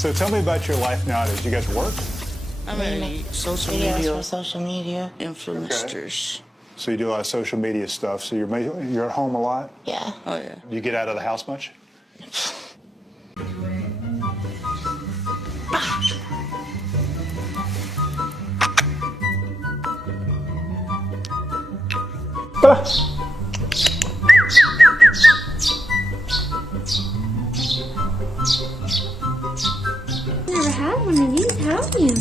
So tell me about your life nowadays. You guys work? I'm a social media influencers. Okay. So you do a lot of social media stuff. So you're at home a lot? Yeah. Oh, yeah. Do you get out of the house much? Never had one of these, have you?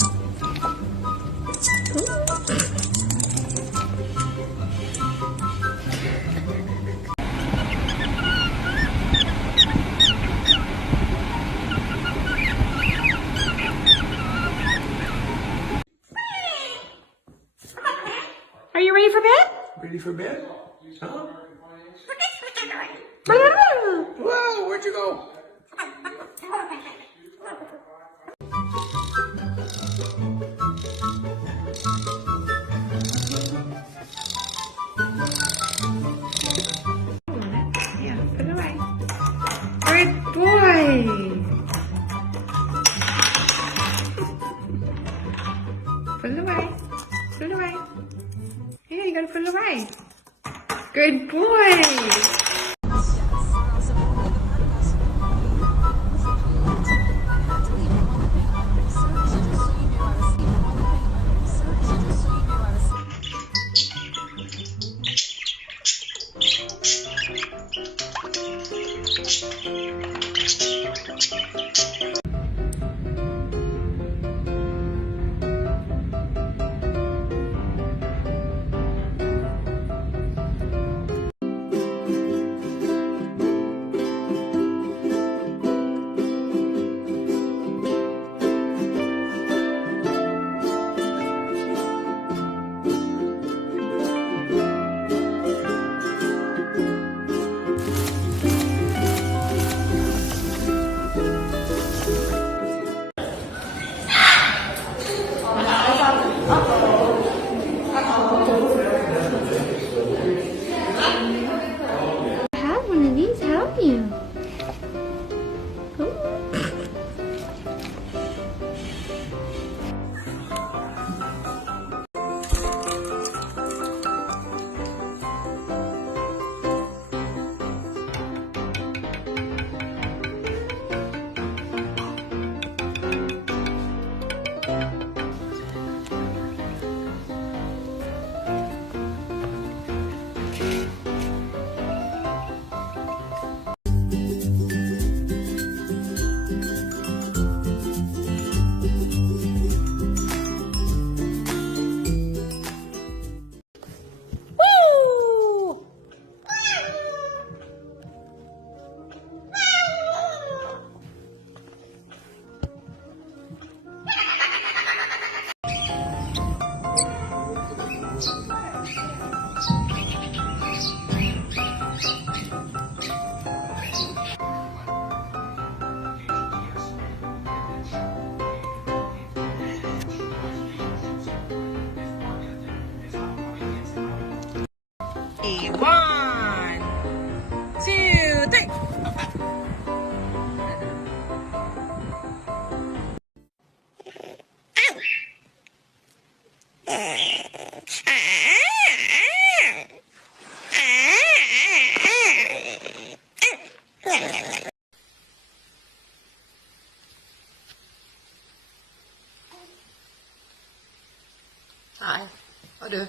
Are you ready for bed? Ready for bed? Huh? Whoa, where'd you go? Yeah, put it away. Good boy. Put it away. Put it away. Yeah, you gotta put it away. Good boy. Have one of these, have you? One, two, three. Hi. I do.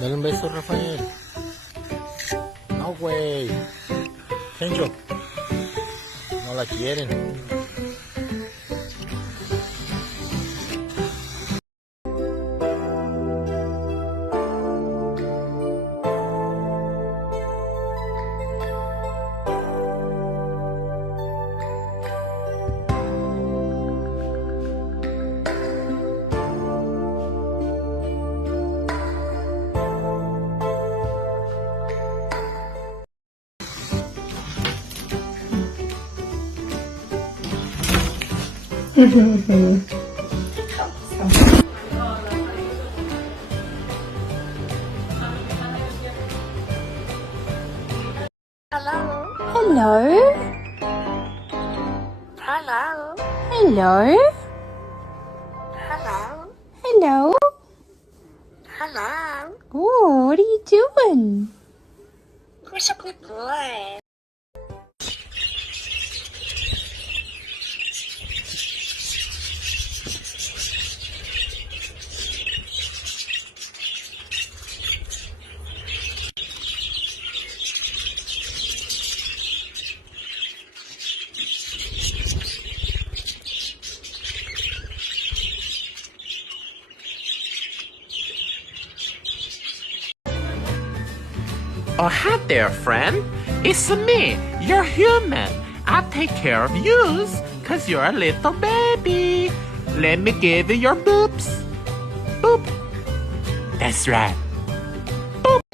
Dale un beso, Rafael. No, güey. Chencho. No la quieren. Hello. Hello? Hello. Hello? Hello. Hello? Hello. Oh, what are you doing? You're so good boy. Oh, hi there, friend. It's me, your human. I'll take care of you, cause you're a little baby. Let me give you your boobs. Boop. That's right.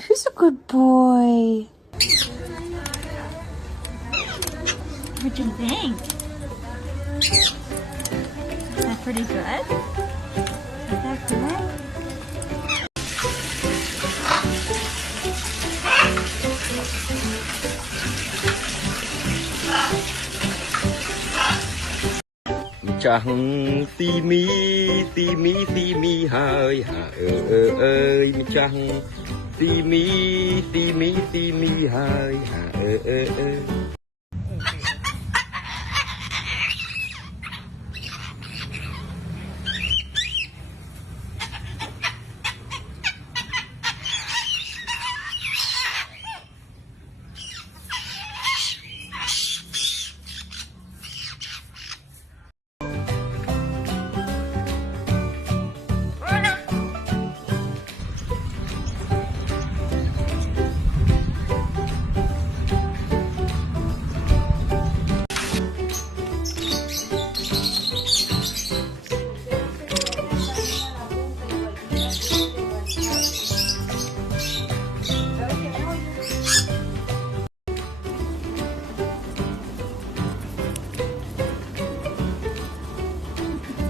Who's a good boy? What'd you think? Is that pretty good? Is that good? Chẳng si mi hơi hà ơi mi chẳng si mi hơi hà ơi.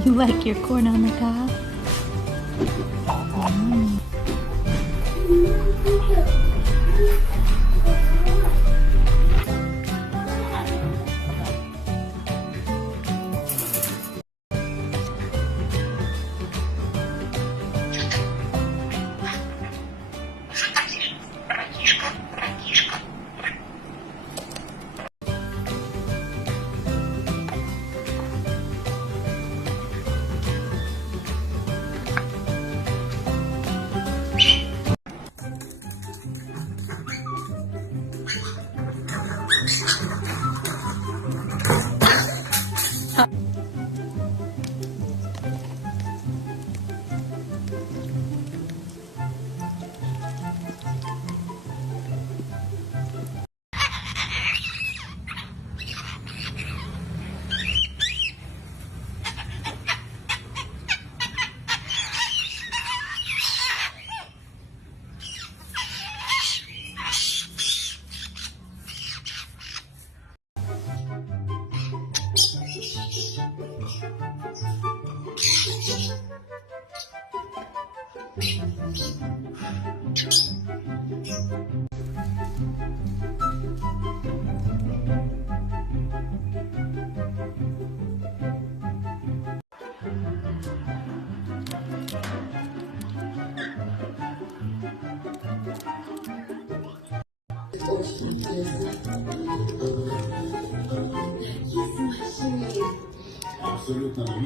You like your corn on the cob?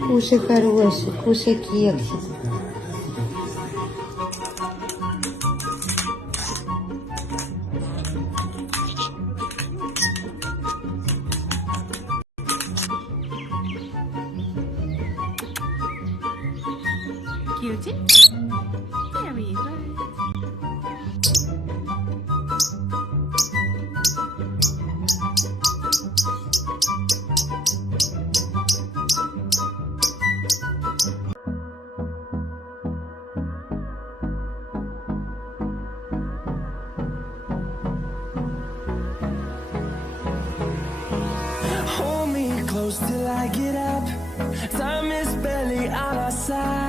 Кушай хороший, кушай кексик. Cutie? Very good. Hold me close till I get up. Time is barely on our side.